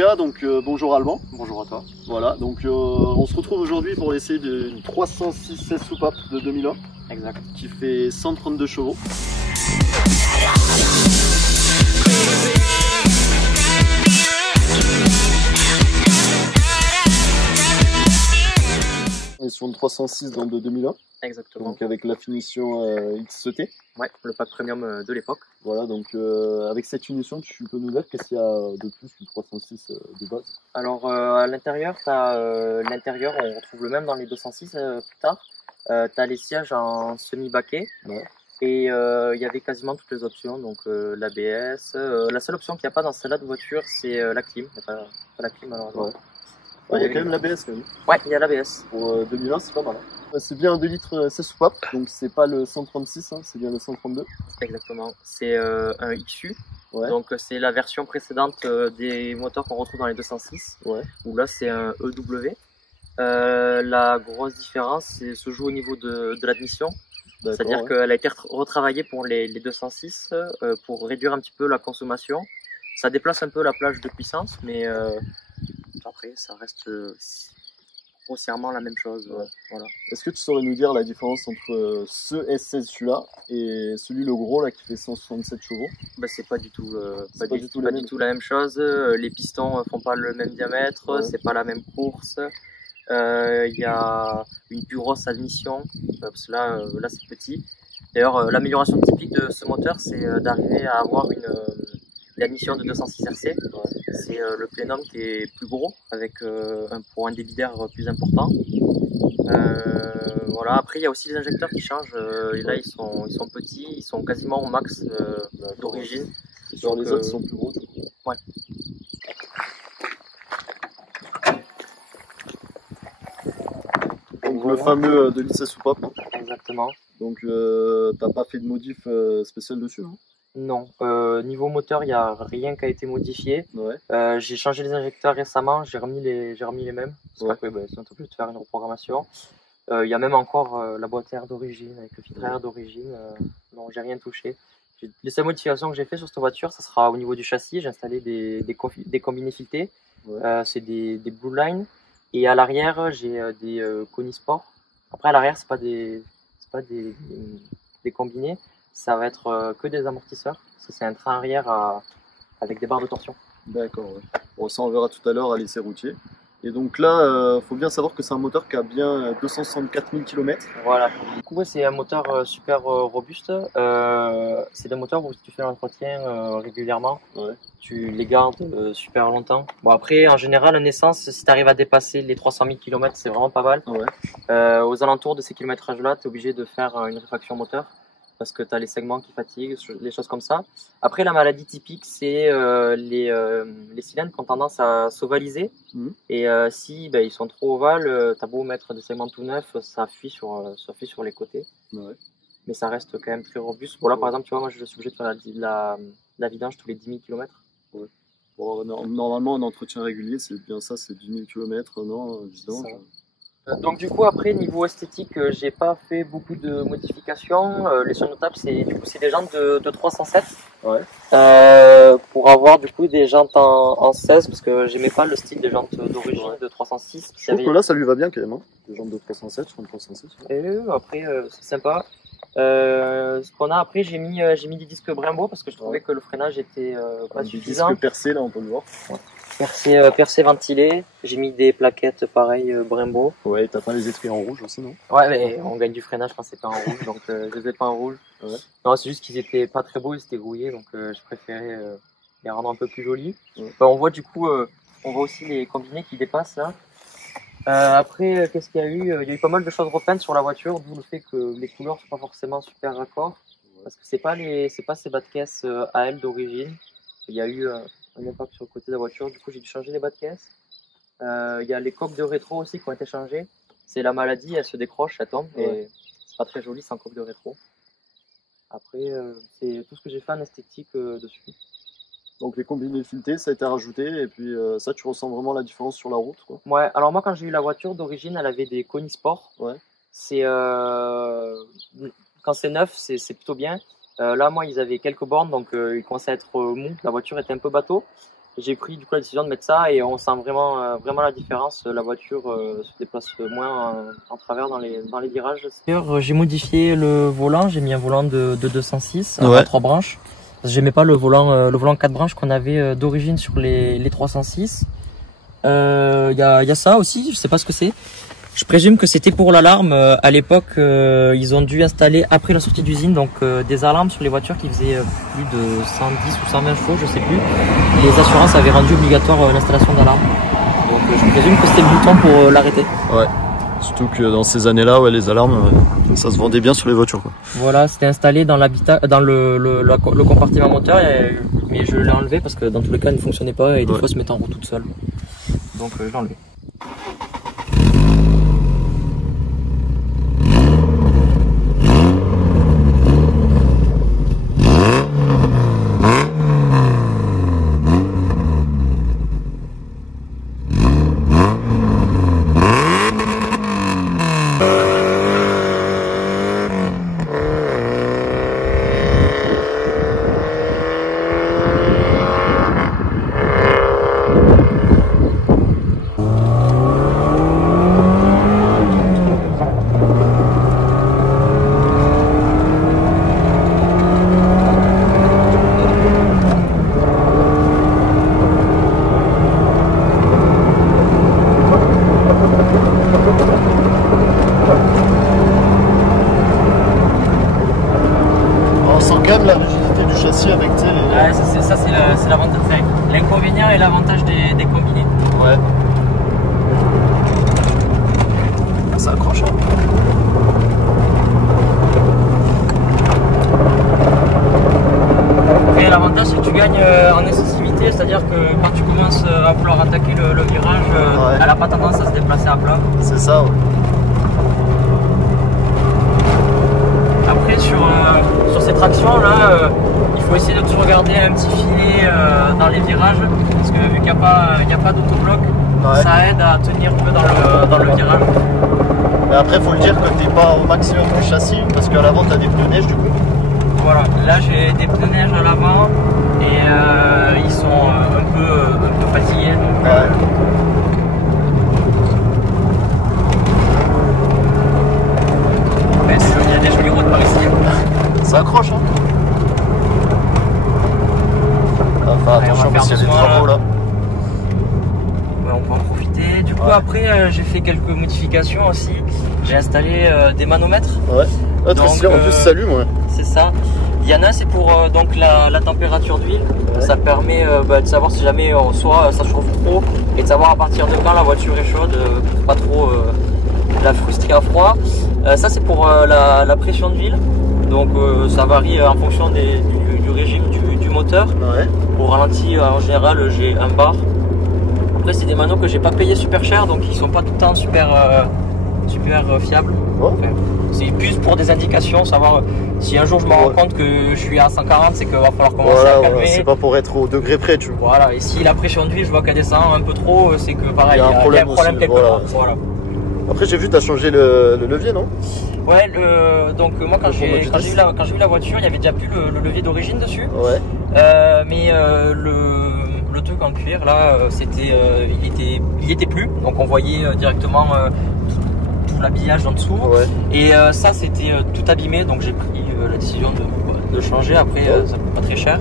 gars, donc bonjour Alban. Bonjour à toi. Voilà, donc on se retrouve aujourd'hui pour essayer une 306 16 soupapes de 2001. Exact. Qui fait 132 chevaux. On est sur une 306 dans de 2001. Exactement. Donc avec la finition XT. Ouais, le pack premium de l'époque. Voilà, donc avec cette finition, tu peux nous dire qu'est-ce qu'il y a de plus qu'une 306 de base? Alors à l'intérieur, l'intérieur, on retrouve le même dans les 206 plus tard. Tu as les sièges en semi-baquet. Ouais. Et il y avait quasiment toutes les options, donc l'ABS. La seule option qu'il n'y a pas dans celle-là de voiture, c'est la clim. Il n'y a pas la clim malheureusement. Ouais. Il y a quand même l'ABS quand même. Ouais, il y a l'ABS. Pour 2001, c'est pas mal. C'est bien un 2 litres 16 soupapes, donc c'est pas le 136, hein, c'est bien le 132. Exactement. C'est un XU. Ouais. Donc c'est la version précédente des moteurs qu'on retrouve dans les 206. Ouais. Où là c'est un EW. La grosse différence se joue au niveau de l'admission. C'est-à-dire qu'elle a été retravaillée pour les 206 pour réduire un petit peu la consommation. Ça déplace un peu la plage de puissance, mais après ça reste grossièrement la même chose. Ouais. Voilà. Est-ce que tu saurais nous dire la différence entre ce S16 celui-là et celui le gros là qui fait 167 chevaux? Bah, c'est pas du tout, pas du tout la même chose. Les pistons font pas le même diamètre, ouais. C'est pas la même course. Il y a une plus grosse admission, parce que là c'est petit. D'ailleurs, l'amélioration typique de ce moteur, c'est d'arriver à avoir une admission de 206 RC. C'est le plénum qui est plus gros, avec pour un débit d'air plus important. Voilà. Après, il y a aussi les injecteurs qui changent. Et là, ils sont petits, ils sont quasiment au max d'origine. Sur les autres, ils sont plus gros. Ouais. Donc le fameux de litre soupape. Hein. Exactement. Donc t'as pas fait de modif spécial dessus, hein? Non, niveau moteur, il n'y a rien qui a été modifié. Ouais. J'ai changé les injecteurs récemment, j'ai remis les mêmes. Ouais. C'est un peu plus de faire une reprogrammation. Il y a même encore la boîte air d'origine, avec le filtre air d'origine. Non, j'ai rien touché. Les seules modifications que j'ai fait sur cette voiture, ça sera au niveau du châssis. J'ai installé des combinés filetés. Ouais. C'est des Blue Line. Et à l'arrière, j'ai des Conisport. Après, à l'arrière, c'est pas des combinés. Ça va être que des amortisseurs. Parce que c'est un train arrière avec des barres de torsion. D'accord, ouais. Bon, ça, on verra tout à l'heure à l'essai routier. Et donc là, faut bien savoir que c'est un moteur qui a bien 264 000 km. Voilà. Du coup, ouais, c'est un moteur super robuste. C'est des moteurs où si tu fais l'entretien régulièrement, ouais. Tu les gardes super longtemps. Bon, après, en général, en essence, si tu arrives à dépasser les 300 000 km, c'est vraiment pas mal. Ouais. Aux alentours de ces kilométrages-là, tu es obligé de faire une réfraction moteur. Parce que tu as les segments qui fatiguent, les choses comme ça. Après, la maladie typique, c'est les cylindres qui ont tendance à s'ovaliser. Et si ils sont trop ovales, tu as beau mettre des segments tout neufs, ça fuit sur les côtés. Ouais. Mais ça reste quand même très robuste. Bon, là, par exemple, tu vois, moi, je suis obligé de faire la vidange tous les 10 000 km. Ouais. Bon, normalement, un entretien régulier, c'est bien ça, c'est 10 000 km, non, vidange. Donc du coup après niveau esthétique j'ai pas fait beaucoup de modifications. Les seuls notables c'est des jantes de 307. Ouais. Pour avoir du coup des jantes en 16 parce que j'aimais pas le style des jantes d'origine de 306. Je trouve que là ça lui va bien quand même, hein. Les jantes de 307, je trouve 306. Et après c'est sympa. Ce qu'on a après j'ai mis des disques Brembo parce que je trouvais que le freinage était pas suffisant. Des disques percés là on peut le voir. Ouais. Percé ventilé, j'ai mis des plaquettes pareil Brembo. Ouais, t'as pas les étriers en rouge aussi, non? Ouais, mais on gagne du freinage quand c'est pas en rouge, donc je les ai pas en rouge. Ouais. Non, c'est juste qu'ils étaient pas très beaux, ils étaient grouillés, donc je préférais les rendre un peu plus jolis. Ouais. On voit du coup, on voit aussi les combinés qui dépassent là. Après, qu'est-ce qu'il y a eu? Il y a eu pas mal de choses repeintes sur la voiture, d'où le fait que les couleurs sont pas forcément super raccord, parce que c'est pas ces bas de caisse AM d'origine. Il y a eu un impact sur le côté de la voiture, du coup j'ai dû changer les bas de caisse. Il y a les coques de rétro aussi qui ont été changées. C'est la maladie, elle se décroche, elle tombe, et c'est pas très joli sans coque de rétro. Après, c'est tout ce que j'ai fait en esthétique dessus. Donc les combinés filetés, ça a été rajouté, et puis ça, tu ressens vraiment la différence sur la route, quoi. Ouais, alors moi quand j'ai eu la voiture d'origine, elle avait des Conisport. Ouais. C'est quand c'est neuf, c'est plutôt bien. Là, moi, ils avaient quelques bornes, donc ils commençaient à être mous. La voiture était un peu bateau. j'ai pris du coup la décision de mettre ça et on sent vraiment, vraiment la différence. La voiture se déplace moins en travers dans les virages. D'ailleurs, j'ai modifié le volant, j'ai mis un volant de 206 à 3 branches. J'aimais pas le volant 4 branches qu'on avait d'origine sur les 306. Y a ça aussi, je sais pas ce que c'est. Je présume que c'était pour l'alarme. À l'époque, ils ont dû installer après la sortie d'usine donc des alarmes sur les voitures qui faisaient plus de 110 ou 120 chevaux, je sais plus. Les assurances avaient rendu obligatoire l'installation d'alarme. Donc je présume que c'était le bouton pour l'arrêter. Ouais. Surtout que dans ces années-là, ouais, les alarmes, ça se vendait bien sur les voitures, quoi. Voilà, c'était installé dans le compartiment moteur, mais je l'ai enlevé parce que dans tous les cas, il ne fonctionnait pas et des fois, se mettait en route toute seule. Donc je l'ai enlevé. La rigidité du châssis avec les... Ouais, ça c'est l'avantage, l'inconvénient et l'avantage des combinés. Ouais. Ça accroche, hein. Et l'avantage c'est que tu gagnes en excessivité, c'est-à-dire que quand tu commences à vouloir attaquer le virage, elle n'a pas tendance à se déplacer à plat. C'est ça, ouais. Après sur ces tractions là, il faut essayer de toujours garder un petit filet dans les virages parce que vu qu'il n'y a pas d'autobloc, ça aide à tenir un peu dans le virage. Mais après il faut le dire que tu n'es pas au maximum du châssis parce qu'à l'avant tu as des pneus neige du coup. Voilà, là j'ai des pneus neige à l'avant et ils sont un peu fatigués. Donc, il y a des jolies routes par ici. Ça accroche, hein. Enfin, attention parce qu'il y a des travaux là. Ouais, on peut en profiter. Du coup, après, j'ai fait quelques modifications aussi. J'ai installé des manomètres. Ouais. Ah, donc, en plus, ça s'allume, ouais. C'est ça. Il y en a, c'est pour donc la température d'huile. Ouais. Ça permet de savoir si jamais soit ça chauffe trop et de savoir à partir de quand la voiture est chaude pour pas trop la frustrer à froid. Ça, c'est pour la pression d'huile. Donc ça varie en fonction du régime du moteur. Ouais. Au ralenti, en général, j'ai un bar. Après, c'est des manos que j'ai pas payé super cher, donc ils sont pas tout le temps super fiables. Oh. Enfin, c'est plus pour des indications, savoir si un jour je me rends compte que je suis à 140, c'est qu'il va falloir commencer à calmer. C'est pas pour être au degré près, tu vois. Voilà, et si la pression d'huile, je vois qu'elle descend un peu trop, c'est que pareil, il y a un problème quelque part. Voilà. Après, j'ai vu, tu as changé le levier, non? Ouais, donc moi quand j'ai eu la voiture, il y avait déjà plus le levier d'origine dessus. Ouais. Mais le truc en cuir là, il était plus, donc on voyait directement tout l'habillage en dessous. Ouais. Et ça c'était tout abîmé, donc j'ai pris la décision de changer. Après, ça coûte pas très cher.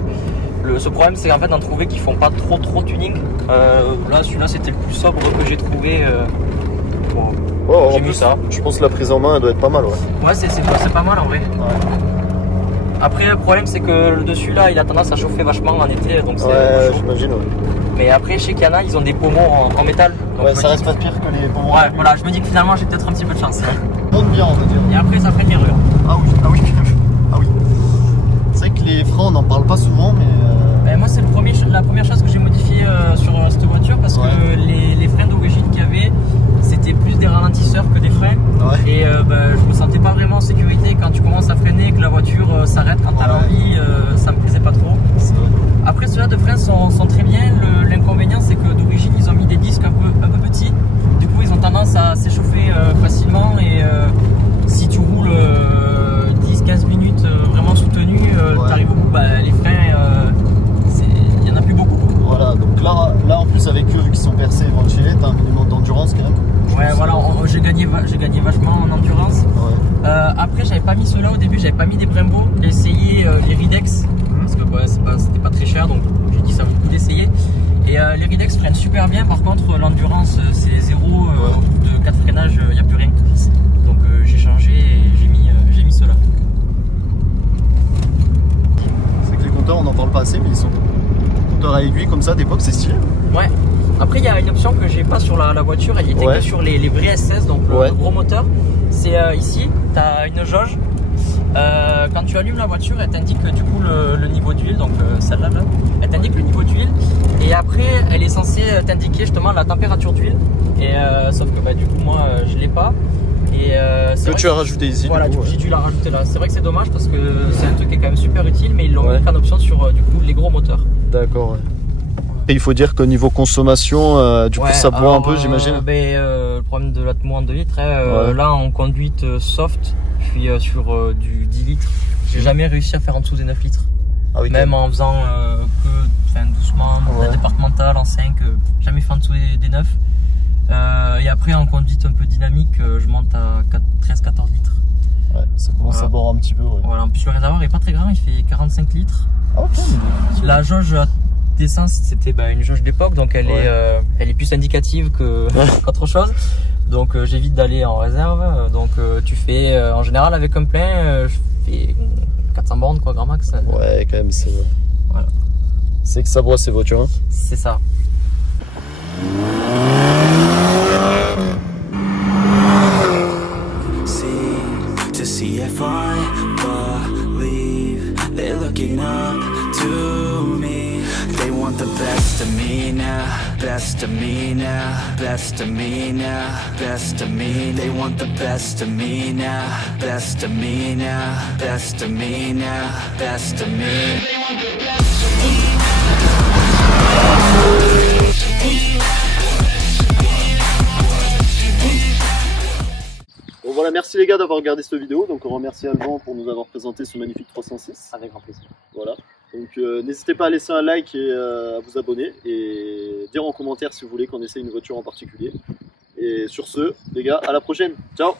Ce problème, c'est en fait d'en trouver qui font pas trop tuning. Là, celui-là, c'était le plus sobre que j'ai trouvé. Oh, j'ai mis ça. Je pense que la prise en main elle doit être pas mal, ouais. Ouais, c'est pas mal en vrai. Ouais. Après, le problème c'est que le dessus là, il a tendance à chauffer vachement en été, donc c'est chaud. J'imagine, ouais. Mais après, chez Kiana, ils ont des pommeaux en métal. Donc ouais, ça reste pas pire que les pommeaux. Ouais, voilà, je me dis que finalement, j'ai peut-être un petit peu de chance. Bon bien, on va dire. Et après, ça fait une mirure. Ah oui. C'est vrai que les freins, on n'en parle pas souvent, mais. Moi, c'est la première chose que j'ai modifiée sur cette voiture parce que les freins d'origine qu'il y avait, c'était plus des ralentisseurs que des freins. Ouais. Et je me sentais pas vraiment en sécurité quand tu commences à freiner, que la voiture s'arrête quand tu as l'envie, ça me plaisait pas trop. Après, ceux-là de freins sont très bien. L'inconvénient, c'est que d'origine, ils ont mis des disques un peu petits. Du coup, ils ont tendance à s'échauffer facilement. Et si tu roules 10-15 minutes vraiment soutenu, tu arrives au bout, les freins, il n'y en a plus beaucoup. Voilà, donc après j'avais pas mis ceux-là au début, j'avais pas mis des Brembo. J'ai essayé les Ridex parce que bah, c'était pas très cher, donc j'ai dit ça vaut le coup d'essayer. Et les Ridex freinent super bien, par contre l'endurance c'est zéro, au bout de 4 freinages il n'y a plus rien. Donc j'ai changé et j'ai mis ceux-là. C'est que les compteurs on n'en parle pas assez, mais ils sont compteurs à aiguille comme ça d'époque, c'est stylé. Ouais. Après il y a une option que j'ai pas sur la voiture, elle était que sur les vrais SS, donc le gros moteur. C'est ici, tu as une jauge. Quand tu allumes la voiture, elle t'indique du coup le niveau d'huile, donc celle-là, là, elle t'indique le niveau d'huile. Et après, elle est censée t'indiquer justement la température d'huile. Et sauf que bah, du coup, moi, je l'ai pas. Et que tu as rajouté ici. Voilà, j'ai dû la rajouter là. C'est vrai que c'est dommage parce que c'est un truc qui est quand même super utile, mais ils l'ont mis en option sur du coup les gros moteurs. D'accord. Et il faut dire qu'au niveau consommation, du coup, ça boit un peu, j'imagine. Le problème de l'Atmo en 2 litres, là en conduite soft, je suis sur du 10 litres. J'ai jamais réussi à faire en dessous des 9 litres. Ah oui, même en faisant doucement, la départementale en 5, jamais fait en dessous des 9. Et après en conduite un peu dynamique, je monte à 13-14 litres. Ouais, ça commence à boire un petit peu. Ouais. Voilà, en plus le réservoir est pas très grand, il fait 45 litres. Ah, okay. La jauge d'essence, c'était une jauge d'époque, donc elle est plus indicative qu'autre chose. Donc j'évite d'aller en réserve. Donc tu fais en général avec un plein, je fais 400 bornes quoi, grand max. Ouais, quand même, c'est voilà. C'est que ça boit ces voitures. Hein. C'est ça. To see if I believe they're looking up to me. They want the best of me now, best of me now, best of me now, best of me. They want the best of me now, best of me now, best of me now, best of me. They want the best of me. Bon voilà, merci les gars d'avoir regardé cette vidéo. Donc on remercie Alban pour nous avoir présenté ce magnifique 306. Avec grand plaisir. Voilà. Donc n'hésitez pas à laisser un like et à vous abonner et dire en commentaire si vous voulez qu'on essaie une voiture en particulier. Et sur ce, les gars, à la prochaine. Ciao.